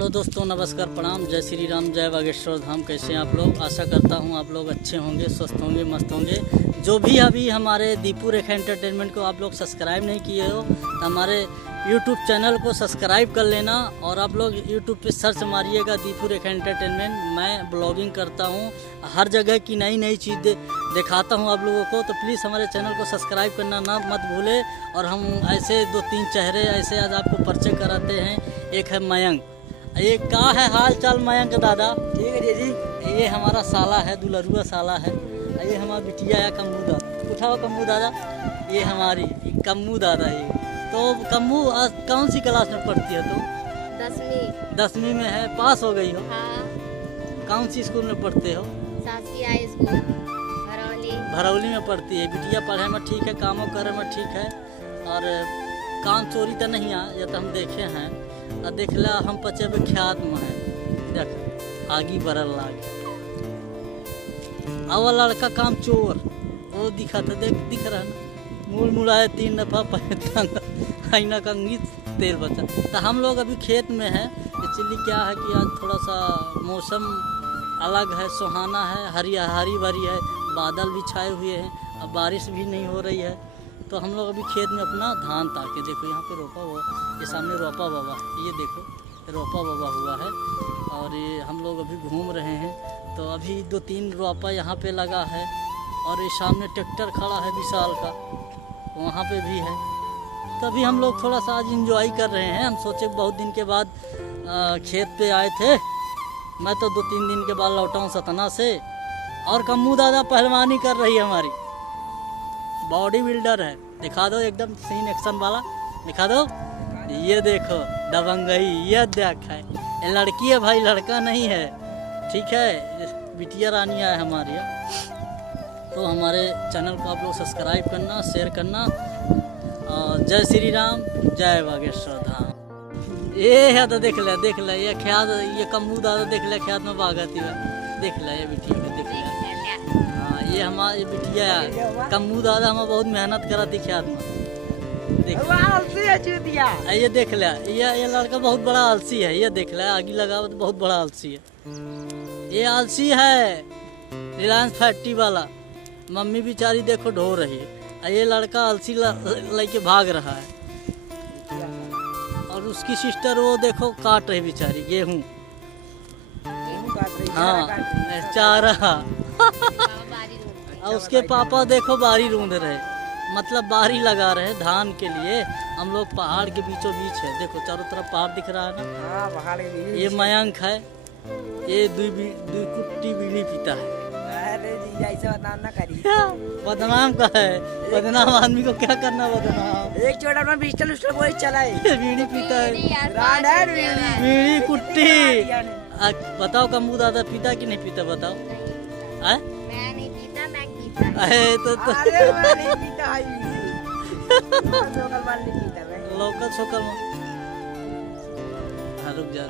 Hello दोस्तों, नमस्कार, प्रणाम, जय श्री राम, जय बागेश्वर धाम। कैसे हैं आप लोग? आशा करता हूं आप लोग अच्छे होंगे, स्वस्थ होंगे, मस्त होंगे। जो भी अभी हमारे दीपू रेखा एंटरटेनमेंट को आप लोग सब्सक्राइब नहीं किए हो तो हमारे यूट्यूब चैनल को सब्सक्राइब कर लेना। और आप लोग यूट्यूब पे सर्च मारिएगा दीपू रेखा एंटरटेनमेंट। मैं ब्लॉगिंग करता हूँ, हर जगह की नई नई चीज़ दिखाता हूँ आप लोगों को। तो प्लीज़ हमारे चैनल को सब्सक्राइब करना ना मत भूले। और हम ऐसे 2-3 चेहरे ऐसे आज आपको परिचय कराते हैं। एक है मयंक। ये क्या है हाल चाल मयंक दादा? ठीक है जी। ये हमारा साला है, दुलरुआ साला है। ये हमारा बिटिया है कम्मू दादा। उठाओ कम्मू दादा। ये हमारी कम्मू दादा। ये तो कम्मू कौन सी क्लास में पढ़ती है? तो 10वीं में है। पास हो गई हो? हाँ। कौन सी स्कूल में पढ़ते हो? शासकीय हाई स्कूल भरौली में पढ़ती है। बिटिया पढ़े में ठीक है, कामों करे में ठीक है। और काम चोरी तो नहीं आ, ये तो हम देखे हैं। और देखला हम पचे में ख्यात में है। देख आगे बढ़ल लाग अवल लड़का काम चोर वो दिखा था। देख दिख रहा ना, मूल मुड़ाए 3 दफा आईना कंगी तेल बचा। तो हम लोग अभी खेत में हैं। इसलिए क्या है कि आज थोड़ा सा मौसम अलग है, सुहाना है, हरी भरी है, बादल भी छाए हुए हैं। अब बारिश भी नहीं हो रही है। तो हम लोग अभी खेत में अपना धान ताके, देखो यहाँ पे रोपा हुआ, ये सामने रोपा बाबा, ये देखो रोपा बाबा हुआ है। और ये हम लोग अभी घूम रहे हैं। तो अभी 2-3 रोपा यहाँ पे लगा है। और ये सामने ट्रैक्टर खड़ा है विशाल का, वहाँ पे भी है। तभी हम लोग थोड़ा सा आज इंजॉय कर रहे हैं। हम सोचे बहुत दिन के बाद खेत पे आए थे। मैं तो 2-3 दिन के बाद लौटा हूँ सतना से। और कम्मू दादा पहलवानी कर रही है हमारी, बॉडी बिल्डर है। दिखा दो एकदम सीन एक्शन वाला, दिखा दो। ये देखो दबंगई, ये देख है। ये लड़की है भाई, लड़का नहीं है, ठीक है। बिटिया रानिया है हमारी। तो हमारे चैनल को आप लोग सब्सक्राइब करना, शेयर करना। और जय श्री राम, जय बागेश्वर धाम। ये है तो देख ले ये ख्याल, ये कम्मू दादा देख ले ख्याल में भागती है। देख ले ये बिटिया को, देख ले। ये हमारी बिटिया कम्मू दादा हमें बहुत मेहनत करा थी खेत में। ये देख ले, ये लड़का बहुत बड़ा आलसी है। ये देख ले आगे लगा तो बहुत बड़ा आलसी है। ये आलसी है रिलायंस फैक्ट्री वाला। मम्मी बेचारी देखो ढो रही है। ये लड़का आलसी लेके भाग रहा है। और उसकी सिस्टर वो देखो काट रही बेचारी गेहूँ। हाँ चारा। और उसके पापा देखो बारी रूंध रहे, मतलब बारी लगा रहे धान के लिए। हम लोग पहाड़ के बीचों बीच है। देखो चारों तरफ पहाड़ दिख रहा है ना। ये मयंक है, ये दुई कुट्टी बीड़ी पीता है। बदनाम का है, बदनाम आदमी को क्या करना बदनाम। एक छोटा अपना पिस्टल उस्टल कोई चलाए। बीड़ी पीता है, बीड़ी कुट्टी। बताओ कम्मू दादा पीता कि नहीं पीता? बताओ। मैं नहीं पीता, मैं पीता। अरे मैं नहीं पीता लोकल माल नहीं पीता मैं। लोकल सोकल में। हाँ रुक जा।